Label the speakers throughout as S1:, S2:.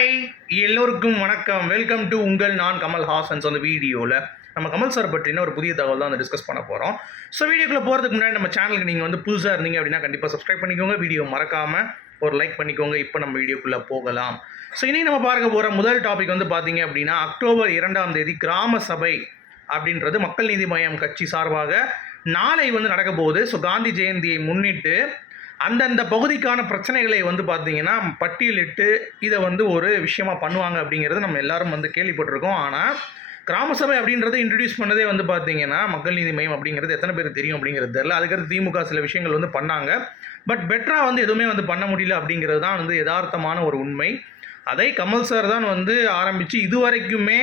S1: Hi எல்லோருக்கும் வணக்கம். Welcome to உங்கள் நான் கமல் ஹாசன்ஸ் அந்த வீடியோவில் நம்ம கமல் சார் பற்றின ஒரு புதிய தகவல் தான் வந்து டிஸ்கஸ் பண்ண போகிறோம் ஸோ வீடியோக்குள்ளே போகிறதுக்கு முன்னாடி நம்ம சேனலுக்கு நீங்கள் வந்து புதுசாக இருந்தீங்க அப்படின்னா கண்டிப்பாக சப்ஸ்கிரைப் பண்ணிக்கோங்க. வீடியோ மறக்காமல் ஒரு லைக் பண்ணிக்கோங்க. இப்போ நம்ம வீடியோக்குள்ளே போகலாம். ஸோ இனி நம்ம பார்க்க போகிற முதல் டாபிக் வந்து பார்த்தீங்க அப்படின்னா அக்டோபர் இரண்டாம் தேதி கிராம சபை அப்படின்றது மக்கள் நீதி மய்யம் கட்சி சார்பாக நாளை வந்து நடக்க போகுது. ஸோ காந்தி ஜெயந்தியை முன்னிட்டு அந்தந்த பகுதிக்கான பிரச்சனைகளை வந்து பார்த்தீங்கன்னா பட்டியலிட்டு இதை வந்து ஒரு விஷயமா பண்ணுவாங்க அப்படிங்கிறது நம்ம எல்லாரும் வந்து கேள்விப்பட்டிருக்கோம். ஆனால் கிராம சபை அப்படின்றத இன்ட்ரடியூஸ் பண்ணதே வந்து பார்த்தீங்கன்னா மக்கள் நீதி மையம் அப்படிங்கிறது எத்தனை பேர் தெரியும் அப்படிங்கிறது தெரியல. அதுக்கடுத்து திமுக சில விஷயங்கள் வந்து பண்ணாங்க. பட் பெட்டராக வந்து எதுவுமே வந்து பண்ண முடியல அப்படிங்கிறது தான் வந்து யதார்த்தமான ஒரு உண்மை. அதை கமல் சார் தான் வந்து ஆரம்பித்து இதுவரைக்குமே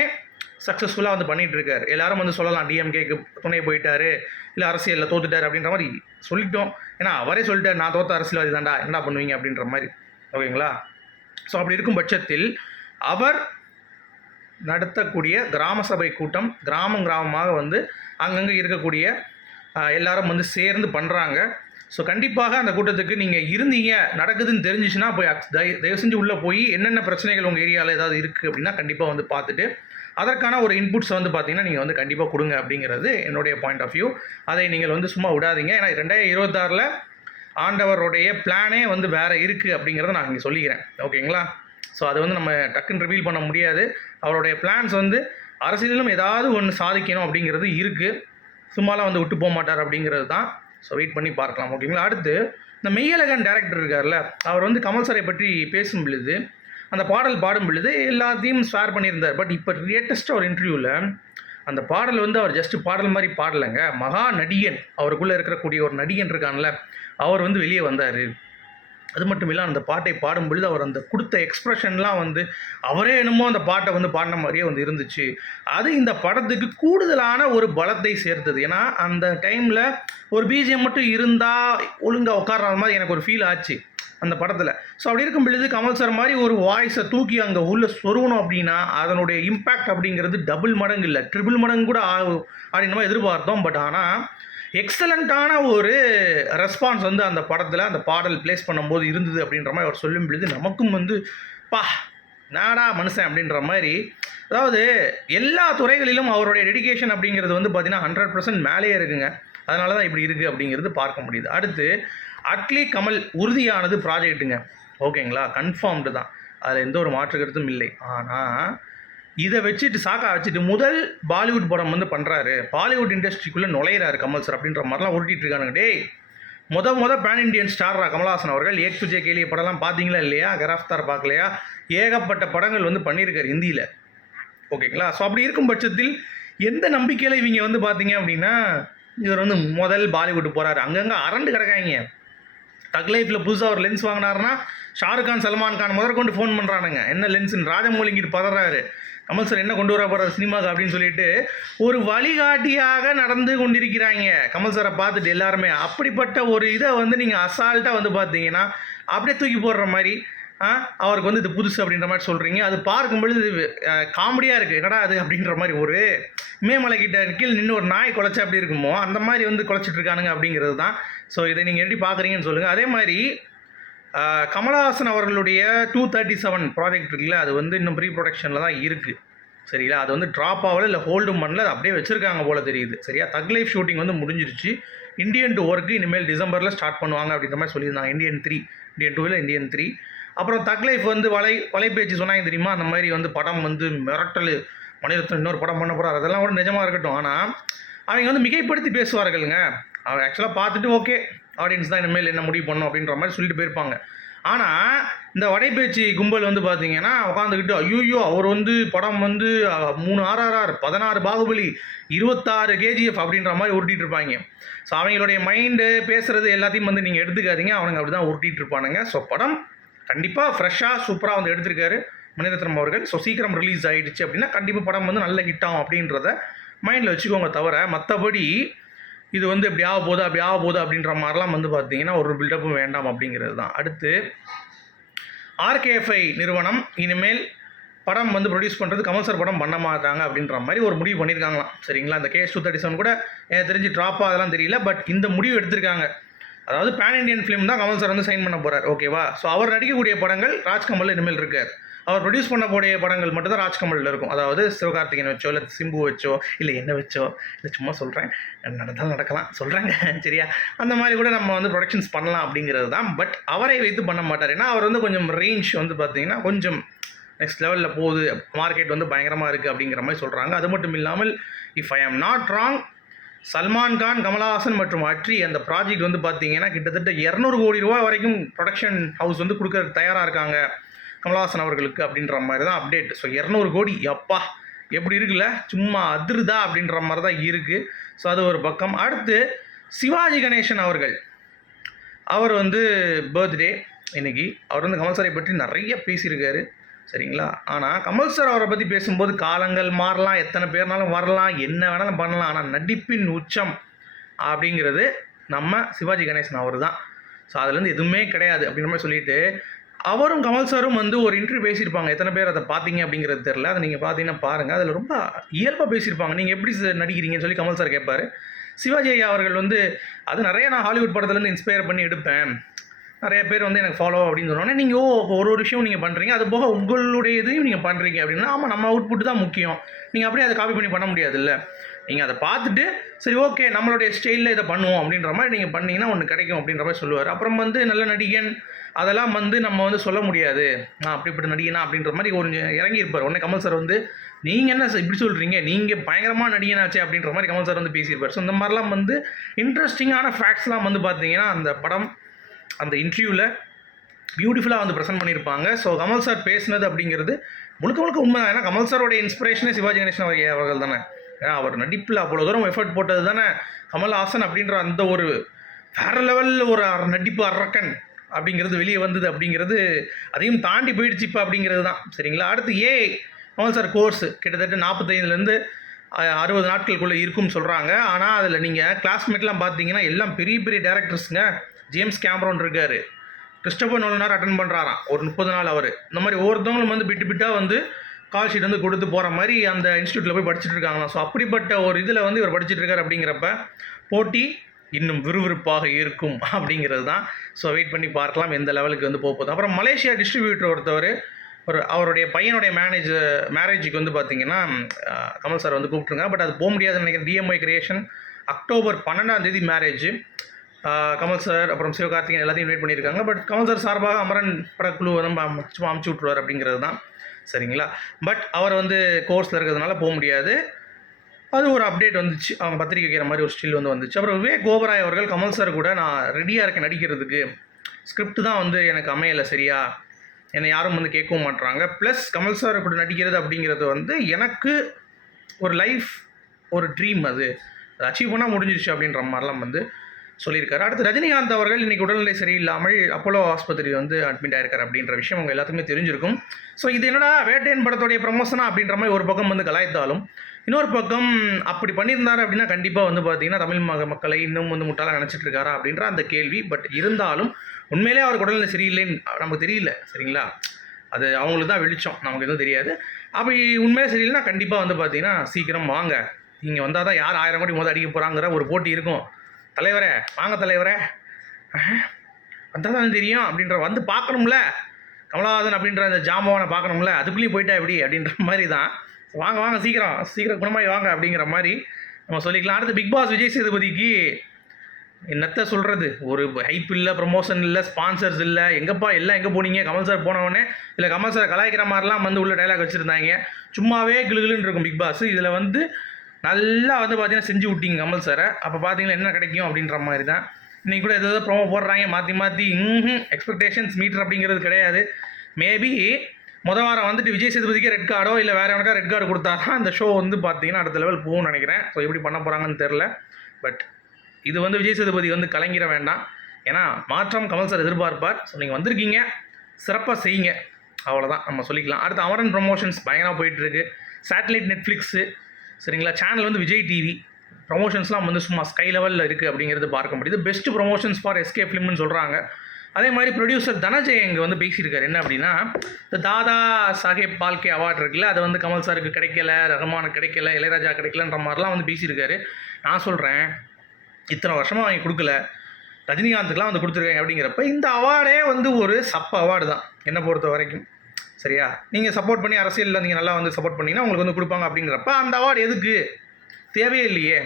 S1: சக்ஸஸ்ஃபுல்லாக வந்து பண்ணிகிட்டு இருக்காரு எல்லாரும் வந்து சொல்லலாம் டிஎம்கேக்கு துணை போயிட்டாரு இல்லை அரசியலில் தோத்துட்டார் அப்படின்ற மாதிரி சொல்லிட்டோம். ஏன்னா அவரே சொல்லிட்டார் நான் தோத்த அரசியல்வாதி தான்டா என்ன பண்ணுவீங்க? அப்படின்ற மாதிரி. ஓகேங்களா? ஸோ அப்படி இருக்கும் பட்சத்தில் அவர் நடத்தக்கூடிய கிராம சபை கூட்டம் கிராமம் கிராமமாக வந்து அங்கங்கே இருக்கக்கூடிய எல்லாரும் வந்து சேர்ந்து பண்ணுறாங்க ஸோ கண்டிப்பாக அந்த கூட்டத்துக்கு நீங்கள் இருந்தீங்க நடக்குதுன்னு தெரிஞ்சிச்சுன்னா போய் அக்- தய- தயவு செஞ்சு உள்ளே போய் என்னென்ன பிரச்சனைகள் உங்கள் ஏரியாவில் ஏதாவது இருக்குது அப்படின்னா கண்டிப்பாக வந்து பார்த்துட்டு அதற்கான ஒரு இன்புட்ஸ் வந்து பார்த்தீங்கன்னா நீங்கள் வந்து கண்டிப்பாக கொடுங்க அப்படிங்கிறது என்னுடைய பாயிண்ட் ஆஃப் வியூ அதை நீங்கள் வந்து சும்மா விடாதீங்க. ஏன்னா ரெண்டாயிரத்தி இருபத்தாறில் ஆண்டவருடைய பிளானே வந்து வேறு இருக்குது அப்படிங்கிறத நான் இங்கே சொல்லிக்கிறேன். ஓகேங்களா? ஸோ அது வந்து நம்ம டக்குன்னு ரிவீல் பண்ண முடியாது. அவருடைய பிளான்ஸ் வந்து அரசியலிலும் ஏதாவது ஒன்று சாதிக்கணும் அப்படிங்கிறது இருக்குது சும்மாலாம் வந்து விட்டு போக மாட்டார் அப்படிங்கிறது தான். ஸோ வெயிட் பண்ணி பார்க்கலாம் ஓகேங்களா அடுத்து இந்த மெய்யழகன் டேரக்டர் இருக்கார்ல அவர் வந்து கமல் சாரை பற்றி பேசும் பொழுது அந்த பாடல் பாடும் பொழுது எல்லாத்தையும் ஷேர் பண்ணியிருந்தார். பட் இப்போ லேட்டஸ்ட்டாக ஒரு இன்டர்வியூவில் அந்த பாடல் வந்து அவர் ஜஸ்ட் பாடல் மாதிரி பாடலைங்க. மகா நடிகன் அவருக்குள்ளே இருக்கக்கூடிய ஒரு நடிகன் இருக்கான்ல அவர் வந்து வெளியே வந்தார். அது மட்டும் இல்லை அந்த பாட்டை பாடும் பொழுது அவர் அந்த கொடுத்த எக்ஸ்ப்ரெஷன்லாம் வந்து அவரே என்னமோ அந்த பாட்டை வந்து பாடின மாதிரியே வந்து இருந்துச்சு. அது இந்த படத்துக்கு கூடுதலான ஒரு பலத்தை சேர்த்தது. ஏன்னா அந்த டைமில் ஒரு பிஜிஎம் மட்டும் இருந்தால் ஒழுங்காக உட்கார்ற மாதிரி எனக்கு ஒரு ஃபீல் ஆச்சு அந்த படத்தில். ஸோ அப்படி இருக்கும் பொழுது கமல் சார் மாதிரி ஒரு வாய்ஸை தூக்கி அங்கே உள்ள சொருகணும் அப்படின்னா அதனுடைய இம்பேக்ட் அப்படிங்கிறது டபுள் மடங்கு இல்லை. ட்ரிபிள் மடங்கு கூட ஆகும் அப்படின்னு நம்ம எதிர்பார்த்தோம். பட் ஆனால் எக்ஸலண்ட்டான ஒரு ரெஸ்பான்ஸ் வந்து அந்த படத்தில் அந்த பாடல் ப்ளேஸ் பண்ணும்போது இருந்தது அப்படின்ற மாதிரி அவர் சொல்லும் பொழுது நமக்கும் வந்து பா நாடா மனுஷன் அப்படின்ற மாதிரி. அதாவது எல்லா துறைகளிலும் அவருடைய டெடிகேஷன் அப்படிங்கிறது வந்து பார்த்திங்கன்னா ஹண்ட்ரட் பர்சன்ட் மேலேயே இருக்குங்க. அதனால தான் இப்படி இருக்குது அப்படிங்கிறது பார்க்க முடியுது. அடுத்து அட்லி கமல் உறுதியானது ப்ராஜெக்ட்டுங்க ஓகேங்களா கன்ஃபார்ம்டு தான். அதில் எந்த ஒரு மாற்று கருத்தும் இல்லை. ஆனால் இதை வச்சுட்டு சாக்கா வச்சுட்டு முதல் பாலிவுட் படம் வந்து பண்ணுறாரு பாலிவுட் இண்டஸ்ட்ரிக்குள்ளே நுழையிறாரு கமல் சார் அப்படின்ற மாதிரிலாம் உருட்டிட்டு இருக்கானுங்க. டேய் முத முத பேன் இண்டியன் ஸ்டாரா கமல்ஹாசன் அவர்கள் ஏக் துஜே கேலிய படம்லாம் பார்த்தீங்களா இல்லையா? கராஃப்தார் பார்க்கலையா ஏகப்பட்ட படங்கள் வந்து பண்ணியிருக்காரு ஹிந்தியில். ஓகேங்களா? ஸோ அப்படி இருக்கும் பட்சத்தில் எந்த நம்பிக்கையில் இவங்க வந்து பார்த்தீங்க அப்படின்னா இவர் வந்து முதல் பாலிவுட் போகிறாரு அங்கங்கே அரண்டு கிடக்காங்க. தக் லைஃப்பில் புதுசாக ஒரு லென்ஸ் வாங்கினாருன்னா ஷாருக்கான் சல்மான் கான் முதற்கொண்டு ஃபோன் பண்ணுறானுங்க என்ன லென்ஸ்னு ராஜமௌலிங்கிட்டு பதறாரு. கமல் சார் என்ன கொண்டு வர போகிறார் சினிமாவுக்கு அப்படின்னு சொல்லிட்டு ஒரு வழிகாட்டியாக நடந்து கொண்டிருக்கிறாங்க. கமல் சாரை பார்த்துட்டு எல்லாருமே அப்படிப்பட்ட ஒரு இதை வந்து நீங்கள் அசால்ட்டாக வந்து பார்த்தீங்கன்னா அப்படியே தூக்கி போடுற மாதிரி அவருக்கு வந்து இது புதுசு அப்படின்ற மாதிரி சொல்கிறீங்க அது பார்க்கும் பொழுது இது காமெடியாக இருக்குது கடா அது அப்படின்ற மாதிரி ஒரு இமயமலை கிட்ட கீழ் நின்று ஒரு நாய் குலைச்சா அப்படி இருக்குமோ அந்த மாதிரி வந்து குலைச்சிட்டு இருக்கானுங்க அப்படிங்கிறது தான். ஸோ இதை நீங்கள் எப்படி பார்க்குறீங்கன்னு சொல்லுங்கள் அதே மாதிரி கமலஹாசன் அவர்களுடைய டூ தேர்ட்டி செவன் ப்ராஜெக்ட் இருக்குல்ல அது வந்து இன்னும் ப்ரீ ப்ரொடக்ஷனில் தான் இருக்குது சரிங்களா? அது வந்து ட்ராப் ஆகல இல்லை ஹோல்டும் பண்ணல அது அப்படியே வச்சுருக்காங்க போல் தெரியுது. சரியா? தக் லைஃப் ஷூட்டிங் வந்து முடிஞ்சிருச்சு. இந்தியன் டூ ஒர்க்கு இனிமேல் டிசம்பரில் ஸ்டார்ட் பண்ணுவாங்க அப்படின்ற மாதிரி சொல்லியிருந்தாங்க. இந்தியன் த்ரீ இந்தியன் டூவில் இந்தியன் த்ரீ அப்புறம் தக் லைஃப் வந்து வலை வலைபேச்சு சொன்னாங்க தெரியுமா? அந்த மாதிரி வந்து படம் வந்து மிரட்டல். மணிரத்னம் இன்னொரு படம் பண்ண போகிறார் அதெல்லாம் கூட நிஜமாக இருக்கட்டும். ஆனால் அவங்க வந்து மிகைப்படுத்தி பேசுவார்களுங்க. அவங்க ஆக்சுவலாக பார்த்துட்டு ஓகே ஆடியன்ஸ் தான் இனிமேல் என்ன முடிவு பண்ணும் அப்படின்ற மாதிரி சொல்லிட்டு போயிருப்பாங்க. ஆனால் இந்த வடைப்பேச்சு கும்பல் வந்து பார்த்தீங்கன்னா உட்காந்துக்கிட்டு ஐயோ அவர் வந்து படம் வந்து மூணு ஆர்ஆர்ஆர் பதினாறு பாகுபலி இருபத்தாறு கேஜிஎஃப் அப்படின்ற மாதிரி உருட்டிகிட்டு இருப்பாங்க. ஸோ அவங்களுடைய மைண்டு பேசுகிறது எல்லாத்தையும் வந்து நீங்கள் எடுத்துக்காதீங்க. அவனுங்க அப்படி தான் உருட்டிட்டு இருப்பானுங்க. ஸோ படம் கண்டிப்பாக ஃப்ரெஷ்ஷாக சூப்பராக வந்து எடுத்திருக்காரு மணிரத்னம் அவர்கள். ஸோ சீக்கிரம் ரிலீஸ் ஆகிடுச்சு அப்படின்னா கண்டிப்பாக படம் வந்து நல்ல ஹிட் ஆகும் அப்படின்றத மைண்டில் வச்சுக்கோங்க தவிர மற்றபடி இது வந்து இப்படி ஆக போதா அப்படி ஆக போதா அப்படின்ற மாதிரிலாம் வந்து பார்த்தீங்கன்னா ஒரு பில்டப்பும் வேண்டாம் அப்படிங்கிறது தான். அடுத்து ஆர்கேஎஃப்ஐ நிறுவனம் இனிமேல் படம் வந்து ப்ரொடியூஸ் பண்ணுறது கமல் சார் படம் பண்ண மாட்டாங்க அப்படின்ற மாதிரி ஒரு முடிவு பண்ணியிருக்காங்களாம். சரிங்களா? இந்த கேஸ் டூ தேர்ட்டி செவன் கூட எனக்கு தெரிஞ்சு ட்ராப்பாக அதெல்லாம் தெரியல பட் இந்த முடிவு எடுத்திருக்காங்க. அதாவது பேன் இண்டியன் ஃபிலிம் தான் கமல் சார் வந்து சைன் பண்ண போகிறார் ஓகேவா ஸோ அவர் நடிக்கக்கூடிய படங்கள் ராஜ்கமலில் இனிமேல் இருக்கார். அவர் ப்ரொடியூஸ் பண்ணக்கூடிய படங்கள் மட்டும்தான் ராஜ்கமலில் இருக்கும். அதாவது சிவகார்த்திகேயன் வச்சோ இல்லை சிம்பு வச்சோ இல்லை என்ன வச்சோ இல்லை சும்மா சொல்கிறேன் நடந்தால் நடக்கலாம். சொல்கிறாங்க சரியா? அந்த மாதிரி கூட நம்ம வந்து ப்ரொடக்ஷன்ஸ் பண்ணலாம் அப்படிங்கிறது தான். பட் அவரை வைத்து பண்ண மாட்டார். ஏன்னா அவர் வந்து கொஞ்சம் ரேஞ்ச் வந்து பார்த்திங்கன்னா கொஞ்சம் நெக்ஸ்ட் லெவலில் போகுது. மார்க்கெட் வந்து பயங்கரமாக இருக்குது அப்படிங்கிற மாதிரி சொல்கிறாங்க அது மட்டும் இல்லாமல் if I am not wrong Salman Khan Kamal Haasan மற்றும் அட்ரி அந்த ப்ராஜெக்ட் வந்து பார்த்தீங்கன்னா கிட்டத்தட்ட இரநூறு கோடி ரூபா வரைக்கும் ப்ரொடக்ஷன் ஹவுஸ் வந்து கொடுக்க தயாராக இருக்காங்க. கமலஹாசன் அவர்களுக்கு அப்படின்ற மாதிரி தான் அப்டேட் ஸோ இரநூறு கோடி அப்பா எப்படி இருக்குல்ல? சும்மா அதிருதா அப்படின்ற மாதிரி தான் இருக்குது ஸோ அது ஒரு பக்கம். அடுத்து சிவாஜி கணேசன் அவர்கள். அவர் வந்து பர்த்டே இன்னைக்கு. அவர் வந்து கமல் சாரை பற்றி நிறைய பேசியிருக்காரு. சரிங்களா? ஆனால் கமல் சார் அவரை பற்றி பேசும்போது காலங்கள் மாறலாம். எத்தனை பேர்னாலும் வரலாம். என்ன வேணாலும் பண்ணலாம். ஆனால் நடிப்பின் உச்சம் அப்படிங்கிறது நம்ம சிவாஜி கணேசன் அவர் தான் ஸோ அதுலேருந்து எதுவுமே கிடையாது அப்படின்ற மாதிரி சொல்லிட்டு அவரும் கமல் சாரும் வந்து ஒரு இன்டர்வியூ பேசியிருப்பாங்க. எத்தனை பேர் அதை பார்த்தீங்க அப்படிங்கிறது தெரில அதை நீங்கள் பார்த்தீங்கன்னா பாருங்கள் அதில் ரொம்ப இயல்பாக பேசியிருப்பாங்க. நீங்கள் எப்படி நடிக்கிறீங்கன்னு சொல்லி கமல் சார் கேட்பார். சிவாஜி ஐயா அவர்கள் வந்து அது நிறைய நான் ஹாலிவுட் படத்துலேருந்து இன்ஸ்பயர் பண்ணி எடுப்பேன். நிறைய பேர் வந்து எனக்கு ஃபாலோ அப்படின்னு சொன்னோன்னே நீங்கள் ஓ ஒரு ஒரு விஷயம் நீங்கள் பண்ணுறீங்க அது போக உங்களுடைய இதையும் நீங்கள் பண்ணுறீங்க அப்படின்னா ஆமாம் நம்ம அவுட்புட் தான் முக்கியம். நீங்கள் அப்படியே அதை காப்பி பண்ணி பண்ண முடியாதுல்ல. நீங்கள் அதை பார்த்துட்டு சரி ஓகே நம்மளுடைய ஸ்டைலில் இதை பண்ணுவோம் அப்படின்ற மாதிரி நீங்கள் பண்ணிங்கன்னா ஒன்று கிடைக்கும் அப்படின்ற மாதிரி சொல்லுவார். அப்புறம் வந்து நல்ல நடிகன் அதெல்லாம் வந்து நம்ம வந்து சொல்ல முடியாது. நான் அப்படி இப்படி நடிகனா அப்படின்ற மாதிரி ஒரு இறங்கியிருப்பார். உடனே கமல் சார் வந்து நீங்கள் என்ன சார் இப்படி சொல்கிறீங்க நீங்கள் பயங்கரமாக நடிகனாச்சே அப்படின்ற மாதிரி கமல் சார் வந்து பேசியிருப்பார். ஸோ இந்த மாதிரிலாம் வந்து இன்ட்ரெஸ்டிங்கான ஃபேக்ட்ஸ்லாம் வந்து பார்த்தீங்கன்னா அந்த படம் அந்த இன்டர்வியூவில் பியூட்டிஃபுல்லாக வந்து ப்ரெசென்ட் பண்ணியிருப்பாங்க. ஸோ கமல் சார் பேசுனது அப்படிங்கிறது முழுக்க முழுக்க உண்மை தான் ஏன்னா கமல் சாரோடைய இன்ஸ்பிரேஷனே சிவாஜி கணேசன் அவர் அவர்கள் தானே. ஏன்னா அவர் நடிப்பில் அவ்வளோ தூரம் எஃபர்ட் போட்டது தானே. கமல்ஹாசன் அப்படின்ற அந்த ஒரு வேறு லெவலில் ஒரு நடிப்பு அரக்கன். அப்படிங்கிறது வெளியே வந்தது அப்படிங்கிறது அதையும் தாண்டி போயிடுச்சு இப்போ அப்படிங்கிறது தான். சரிங்களா? அடுத்து ஏ கமல் சார் கோர்ஸ் கிட்டத்தட்ட நாற்பத்தைந்துலேருந்து அறுபது நாட்களுக்குள்ளே இருக்கும்னு சொல்கிறாங்க ஆனால் அதில் நீங்கள் கிளாஸ்மேட்லாம் பார்த்தீங்கன்னா எல்லாம் பெரிய பெரிய டேரக்டர்ஸுங்க ஜேம்ஸ் கேமரோன் இருக்கார். கிறிஸ்டபர் நோலனார் அட்டன் பண்ணுறாராம் ஒரு முப்பது நாள் அவர். இந்த மாதிரி ஒவ்வொருத்தவங்களும் வந்து பிட்டு பிட்டாக வந்து கால் ஷீட் வந்து கொடுத்து போகிற மாதிரி அந்த இன்ஸ்டியூட்டில் போய் படிச்சுட்டு இருக்காங்களாம். ஸோ அப்படிப்பட்ட ஒரு இதில் வந்து இவர் படிச்சுட்டு இருக்கார் அப்படிங்கிறப்ப போட்டி இன்னும் விறுவிறுப்பாக இருக்கும் அப்படிங்கிறது தான் ஸோ வெயிட் பண்ணி பார்க்கலாம் எந்த லெவலுக்கு வந்து போகுது. அப்புறம் மலேசியா டிஸ்ட்ரிபியூட்டர் ஒருத்தவர் ஒரு அவருடைய பையனுடைய மேனேஜ் மேரேஜுக்கு வந்து பார்த்தீங்கன்னா கமல் சார் வந்து கூப்பிட்ருங்க பட் அது போக முடியாதுன்னு நினைக்கிறேன். டிஎம்ஐ கிரியேஷன் அக்டோபர் பன்னெண்டாம் தேதி மேரேஜ் கமல் சார் அப்புறம் சிவகார்த்திகன் எல்லாத்தையும் இன்வைட் பண்ணியிருக்காங்க. பட் கமல் சார் சார்பாக அமரன் படக்குழு வந்து அம்- சும்மா அமுச்சு விட்ருவார் அப்படிங்கிறது தான் சரிங்களா? பட் அவர் வந்து கோர்ஸில் இருக்கிறதுனால போக முடியாது. அது ஒரு அப்டேட் வந்துச்சு. அவங்க பத்திரிக்கை வைக்கிற மாதிரி ஒரு ஸ்டில் வந்து வந்துச்சு. அப்புறம் விவேக் கோபராய் அவர்கள் கமல் சார் கூட நான் ரெடியாக இருக்கேன் நடிக்கிறதுக்கு. ஸ்கிரிப்ட் தான் வந்து எனக்கு அமையலை சரியா? என்னை யாரும் வந்து கேட்கவும் மாட்றாங்க. ப்ளஸ் கமல் சார் கூட நடிக்கிறது அப்படிங்கிறது வந்து எனக்கு ஒரு லைஃப் ஒரு ட்ரீம் அது. அது அச்சீவ் பண்ணால் முடிஞ்சிருச்சு அப்படின்ற மாதிரிலாம் வந்து சொல்லியிருக்காரு. அடுத்து ரஜினிகாந்த் அவர்கள் இன்றைக்கி உடல்நிலை சரியில்லாமல் அப்போலோ ஆஸ்பத்திரி வந்து அட்மிட் ஆயிருக்கார் அப்படின்ற விஷயம் அவங்க எல்லாத்துக்குமே தெரிஞ்சிருக்கும். ஸோ இது என்னடா வேட்டையன் படத்துடைய ப்ரமோஷனா அப்படின்ற மாதிரி ஒரு பக்கம் வந்து கலாய்த்தாலும் இன்னொரு பக்கம் அப்படி பண்ணியிருந்தாரு அப்படின்னா கண்டிப்பாக வந்து பார்த்தீங்கன்னா தமிழ் மக மக்களை இன்னும் வந்து முட்டாளாக நினச்சிட்டு இருக்காரா அப்படின்ற அந்த கேள்வி. பட் இருந்தாலும் உண்மையிலே அவருக்கு உடல்நிலை சரியில்லைன்னு நமக்கு தெரியல சரிங்களா? அது அவங்களுக்கு தான் வெளிச்சம் நமக்கு எதுவும் தெரியாது. அப்படி உண்மையிலே சரியில்லைன்னா கண்டிப்பாக வந்து பார்த்தீங்கன்னா சீக்கிரம் வாங்க. நீங்கள் வந்தால் தான் யார் ஆயிரம் கோடி முதல் அடிக்க போகிறாங்கிற ஒரு போட்டி இருக்கும். தலைவரே வாங்க தலைவரே. வந்தால் தான் தெரியும் அப்படின்ற வந்து பார்க்கணும்ல. கமலஹாசன் அப்படின்ற அந்த ஜாமவானை பார்க்கணும்ல. அதுக்குள்ளேயும் போயிட்டா எப்படி அப்படின்ற மாதிரி தான். வாங்க வாங்க சீக்கிரம். சீக்கிரம் குணமாய் வாங்க அப்படிங்கிற மாதிரி நம்ம சொல்லிக்கலாம். அடுத்து பிக் பாஸ் விஜய் சேதுபதிக்கு என்னத்த சொல்கிறது ஒரு ஹைப் இல்லை ப்ரொமோஷன் இல்லை ஸ்பான்சர்ஸ் இல்லை. எங்கப்பா எல்லாம் எங்கே போனீங்க? கமல் சார் போனவொடனே இல்லை கமல் சார் கலாய்க்கிற மாதிரிலாம் வந்து உள்ள டைலாக் வச்சுருந்தாங்க. சும்மாவே கிளுகிளுன்னு இருக்கும் பிக் பாஸ் இதில் வந்து நல்லா வந்து பார்த்தீங்கன்னா செஞ்சு விட்டீங்க கமல் சாரை அப்போ பார்த்தீங்கன்னா என்ன கிடைக்கும் அப்படின்ற மாதிரி தான் இன்றைக்கி கூட ஏதாவது ப்ரோமோ போடுறாங்க. மாற்றி மாற்றி எக்ஸ்பெக்டேஷன்ஸ் மீட்டர் அப்படிங்கிறது கிடையாது. மேபி முத வாரம் வந்துட்டு விஜய் சேதுபதிக்கே ரெட் கார்டோ இல்லை வேறு எவனுக்கா ரெட் கார்டு கொடுத்தா தான் அந்த ஷோ வந்து பார்த்தீங்கன்னா அடுத்த லெவல் போகும்னு நினைக்கிறேன். ஸோ எப்படி பண்ண போகிறாங்கன்னு தெரில பட் இது வந்து விஜய் சேதுபதி வந்து கலங்கிட வேண்டாம். ஏன்னா மாற்றம் கமல் சார் எதிர்பார்ப்பார். ஸோ நீங்கள் வந்திருக்கீங்க. சிறப்பாக செய்யுங்க. அவ்வளோதான் நம்ம சொல்லிக்கலாம். அடுத்து அமரன் ப்ரொமோஷன்ஸ் பயங்கரமாக போயிட்டுருக்கு. சேட்டலைட் நெட்ஃப்ளிக்ஸு சரிங்களா? சேனல் வந்து விஜய் டிவி ப்ரொமோஷன்ஸ்லாம் வந்து சும்மா ஸ்கை லெவலில் இருக்குது அப்படிங்கிறது பார்க்க முடியுது. பெஸ்ட் ப்ரொமோஷன்ஸ் ஃபார் எஸ்கே ஃபிலிம்னு சொல்கிறாங்க அதே மாதிரி ப்ரொடியூசர் தனஜெய் இங்கே வந்து பேசியிருக்காரு. என்ன அப்படின்னா இந்த தாதா சாஹேப் பால்கே அவார்டு இருக்குல்ல அது வந்து கமல் சாருக்கு கிடைக்கல ரஹமானுக்கு கிடைக்கல இளையராஜா கிடைக்கலன்ற மாதிரிலாம் வந்து பேசியிருக்காரு. நான் சொல்கிறேன் இத்தனை வருஷமாக அவங்க கொடுக்கல ரஜினிகாந்துக்கெலாம் வந்து கொடுத்துருக்காங்க அப்படிங்கிறப்ப இந்த அவார்டே வந்து ஒரு சப்ப அவார்டு தான் என்னை பொறுத்த வரைக்கும். சரியா? நீங்கள் சப்போர்ட் பண்ணி அரசியலில் நீங்கள் நல்லா வந்து சப்போர்ட் பண்ணிங்கன்னா உங்களுக்கு வந்து கொடுப்பாங்க அப்படிங்கிறப்ப அந்த அவார்டு எதுக்கு? தேவையே இல்லையே.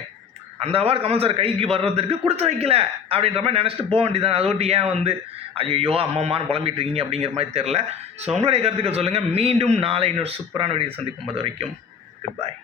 S1: அந்த அவார்டு கமல் சார் கைக்கு வர்றதுக்கு கொடுத்து வைக்கல அப்படின்ற மாதிரி நினச்சிட்டு போக வேண்டியதான் அதை விட்டு ஏன் வந்து ஐயோ அம்மம்மான்னு புலம்பிட்டு இருக்கீங்க அப்படிங்கிற மாதிரி தெரில ஸோ உங்களுடைய கருத்துக்கள் சொல்லுங்கள் மீண்டும் நாளை இன்னொரு சூப்பரான வீடியோ சந்திக்கும் போது வரைக்கும் குட் பாய்